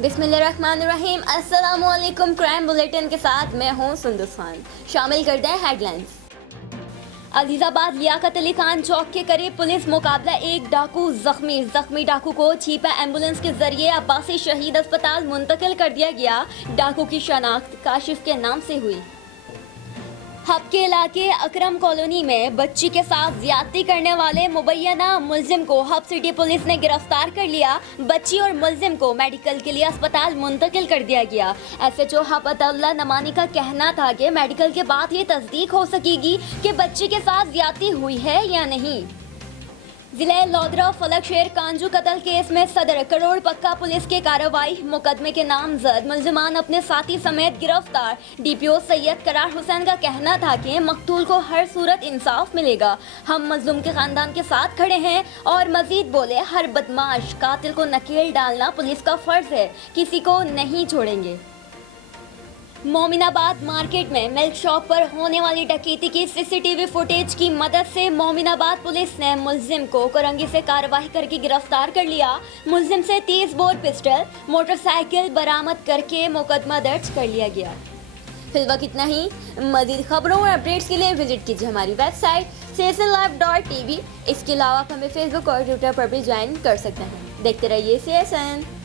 बिस्मिल्लाहिर्रहमानिर्रहीम। अस्सलामुअलैकुम। Crime bulletin के साथ मैं हूं सुंदस खान। शामिल करते हैं हेडलाइंस। अजीजाबाद लियाकत अली खान चौक के करीब पुलिस मुकाबला, एक डाकू जख्मी डाकू को चीपा एम्बुलेंस के जरिए अब्बासी शहीद अस्पताल मुंतकिल कर दिया गया। डाकू की शनाख्त काशिफ के नाम से हुई। हब के इलाके अकरम कॉलोनी में बच्ची के साथ ज्यादती करने वाले मुबैना मुलजिम को हब सिटी पुलिस ने गिरफ्तार कर लिया। बच्ची और मुलजिम को मेडिकल के लिए अस्पताल मुंतकिल कर दिया गया। SHO हब अताउल्लाह नमानी का कहना था कि मेडिकल के बाद ये तस्दीक हो सकेगी कि बच्ची के साथ ज्यादती हुई है या नहीं। जिले लोधरा फलक शेर कांजू कत्ल केस में सदर करोड़ पक्का पुलिस की कार्रवाई। मुकदमे के नामजद मुलजिमान अपने साथी समेत गिरफ्तार। DPO सैयद करार हुसैन का कहना था कि मकतूल को हर सूरत इंसाफ मिलेगा। हम मजलूम के खानदान के साथ खड़े हैं। और मजीद बोले, हर बदमाश कातिल को नकेल डालना पुलिस का फर्ज है, किसी को नहीं छोड़ेंगे। मोमिनाबाद मार्केट में मिल्क शॉप पर होने वाली डकैती की CCTV फुटेज की मदद से मोमिनाबाद पुलिस ने मुलजिम को कोरंगी से कार्रवाई करके गिरफ्तार कर लिया। मुलजिम से 30 बोर पिस्टल, मोटरसाइकिल बरामद करके मुकदमा दर्ज कर लिया गया। फिलहाल इतना ही। मजीद खबरों और अपडेट्स के लिए विजिट कीजिए हमारी वेबसाइट csnlive.tv। इसके अलावा आप हमें फेसबुक और ट्विटर पर भी ज्वाइन कर सकते हैं। देखते रहिए CSN।